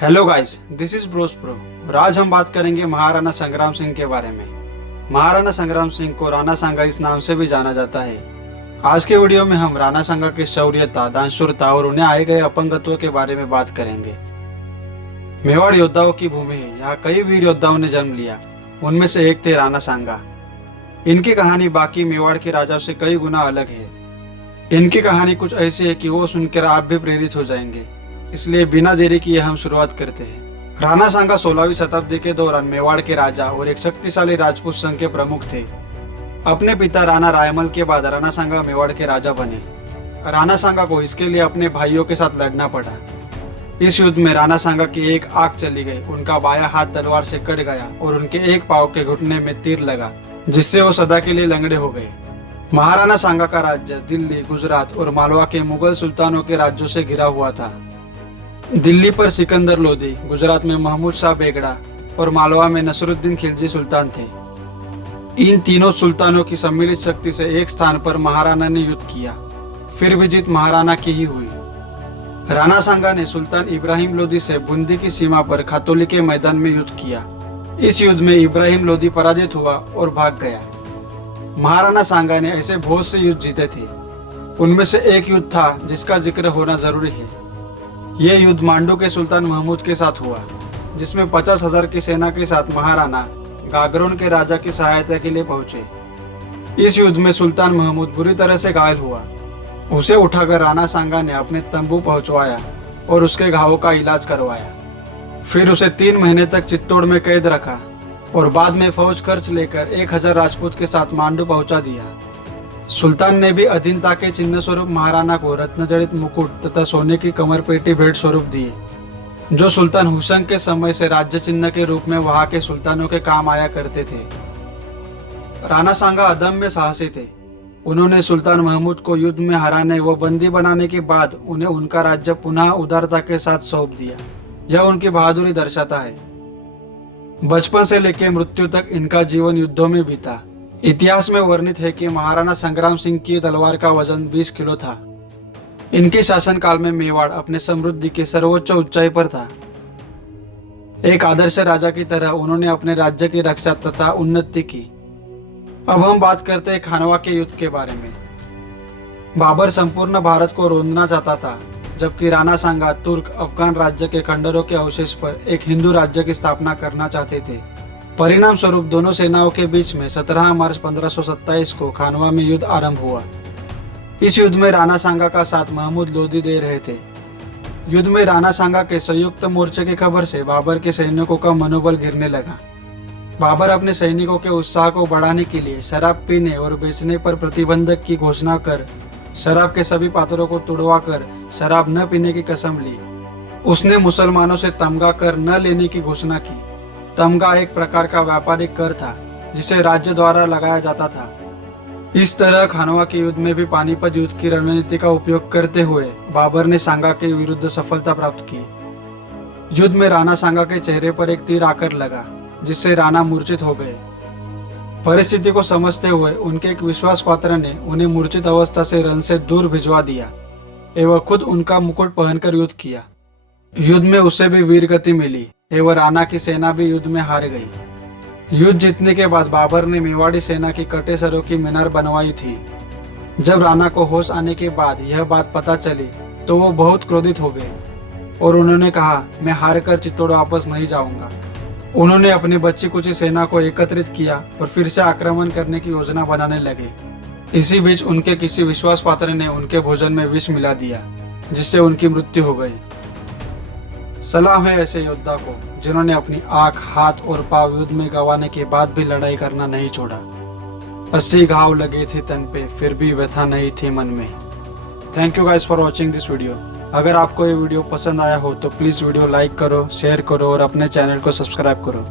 Hello guys, this is Bros pro और आज हम बात करेंगे महाराणा संग्राम सिंह के बारे में। महाराणा संग्राम सिंह को राणा सांगा इस नाम से भी जाना जाता है। आज के वीडियो में हम राणा सांगा की शौर्यता, दानशूरता और उन्हें आए गए अपंगत्व के बारे में बात करेंगे। मेवाड़ योद्धाओं की भूमि है। यहाँ कई वीर योद्धाओं ने जन्म लिया। उनमें से एक थे राणा सांगा। इनकी कहानी बाकी मेवाड़ के राजाओं से कई गुना अलग है। इनकी कहानी कुछ ऐसी है कि वो सुनकर आप भी प्रेरित हो जाएंगे। इसलिए बिना देरी किए हम शुरुआत करते हैं। राणा सांगा 16वीं शताब्दी के दौरान मेवाड़ के राजा और एक शक्तिशाली राजपूत संघ के प्रमुख थे। अपने पिता राणा रायमल के बाद राणा सांगा मेवाड़ के राजा बने। राणा सांगा को इसके लिए अपने भाइयों के साथ लड़ना पड़ा। इस युद्ध में राणा सांगा की एक आंख चली गई, उनका बायां हाथ तलवार से कट गया और उनके एक पांव के घुटने में तीर लगा, जिससे वो सदा के लिए लंगड़े हो गए। महाराणा सांगा का राज्य दिल्ली, गुजरात और मालवा के मुगल सुल्तानों के राज्यों से घिरा हुआ था। दिल्ली पर सिकंदर लोदी, गुजरात में महमूद शाह बेगड़ा और मालवा में नसरुद्दीन खिलजी सुल्तान थे। इन तीनों सुल्तानों की सम्मिलित शक्ति से एक स्थान पर महाराणा ने युद्ध किया, फिर भी जीत महाराणा की ही हुई। राणा सांगा ने सुल्तान इब्राहिम लोदी से बूंदी की सीमा पर खातौली के मैदान में युद्ध किया। इस युद्ध में इब्राहिम लोदी पराजित हुआ और भाग गया। महाराणा सांगा ने ऐसे बहुत से युद्ध जीते थे। उनमें से एक युद्ध था जिसका जिक्र होना जरूरी है। यह युद्ध मांडू के सुल्तान महमूद के साथ हुआ, जिसमें 50,000 की सेना के साथ महाराणा गागरोन के राजा की सहायता के लिए पहुंचे। इस युद्ध में सुल्तान महमूद बुरी तरह से घायल हुआ। उसे उठाकर राणा सांगा ने अपने तंबू पहुंचवाया और उसके घावों का इलाज करवाया। फिर उसे 3 महीने तक चित्तौड़ में कैद रखा और बाद में फौज खर्च लेकर 1000 राजपूत के साथ मांडू पहुंचा दिया। सुल्तान ने भी अधीनता के चिन्ह स्वरूप महाराणा को रत्नजड़ित मुकुट तथा सोने की कमरपेटी भेंट स्वरूप दिए, जो सुल्तान हुसैन के समय से राज्य चिन्ह के रूप में वहां के सुल्तानों के काम आया करते थे। राणा सांगा अदम्य साहसी थे। उन्होंने सुल्तान महमूद को युद्ध में हराने व बंदी बनाने के बाद उन्हें उनका राज्य पुनः उदारता के साथ सौंप दिया। यह उनकी बहादुरी दर्शाता है। बचपन से लेकर मृत्यु तक इनका जीवन युद्धों में बीता। इतिहास में वर्णित है कि महाराणा संग्राम सिंह की तलवार का वजन 20 किलो था। इनके शासनकाल में मेवाड़ अपने समृद्धि के सर्वोच्च ऊंचाई पर था। एक आदर्श राजा की तरह उन्होंने अपने राज्य की रक्षा तथा उन्नति की। अब हम बात करते हैं खानवा के युद्ध के बारे में। बाबर संपूर्ण भारत को रोंदना चाहता था, जबकि राणा सांगा तुर्क अफगान राज्य के खंडरों के अवशेष पर एक हिंदू राज्य की स्थापना करना चाहते थे। परिणाम स्वरूप दोनों सेनाओं के बीच में 17 मार्च 1527 को खानवा में युद्ध आरंभ हुआ। इस युद्ध में राणा सांगा का साथ महमूद लोदी दे रहे थे। युद्ध में राणा सांगा के संयुक्त मोर्चे की खबर से बाबर के सैनिकों का मनोबल गिरने लगा। बाबर अपने सैनिकों के उत्साह को बढ़ाने के लिए शराब पीने और बेचने पर प्रतिबंधक की घोषणा कर शराब के सभी पात्रों को तुड़वाकर शराब न पीने की कसम ली। उसने मुसलमानों से तमगा कर न लेने की घोषणा की। तमगा एक प्रकार का व्यापारिक कर था जिसे राज्य द्वारा लगाया जाता था। इस तरह खानवा के युद्ध में भी पानीपत युद्ध की रणनीति का उपयोग करते हुए बाबर ने सांगा के विरुद्ध सफलता प्राप्त की। युद्ध में राणा सांगा के चेहरे पर एक तीर आकर लगा, जिससे राणा मूर्छित हो गए। परिस्थिति को समझते हुए उनके एक विश्वास पात्र ने उन्हें मूर्छित अवस्था से रण से दूर भिजवा दिया एवं खुद उनका मुकुट पहनकर युद्ध किया। युद्ध में उसे भी वीर गति मिली एवं राणा की सेना भी युद्ध में हार गई। युद्ध जीतने के बाद बाबर ने मेवाड़ी सेना की कटे सरों की मीनार बनवाई थी। जब राणा को होश आने के बाद यह बात पता चली तो वो बहुत क्रोधित हो गए और उन्होंने कहा, मैं हार कर चित्तौड़ वापस नहीं जाऊंगा। उन्होंने अपनी बच्ची कुची सेना को एकत्रित किया और फिर से आक्रमण करने की योजना बनाने लगे। इसी बीच उनके किसी विश्वास पात्र ने उनके भोजन में विष मिला दिया, जिससे उनकी मृत्यु हो गई। सलाम है ऐसे योद्धा को जिन्होंने अपनी आंख, हाथ और पांव युद्ध में गंवाने के बाद भी लड़ाई करना नहीं छोड़ा। 80 घाव लगे थे तन पे, फिर भी व्यथा नहीं थी मन में। Thank you guys for watching this video. अगर आपको ये वीडियो पसंद आया हो तो प्लीज वीडियो लाइक करो, शेयर करो और अपने चैनल को सब्सक्राइब करो।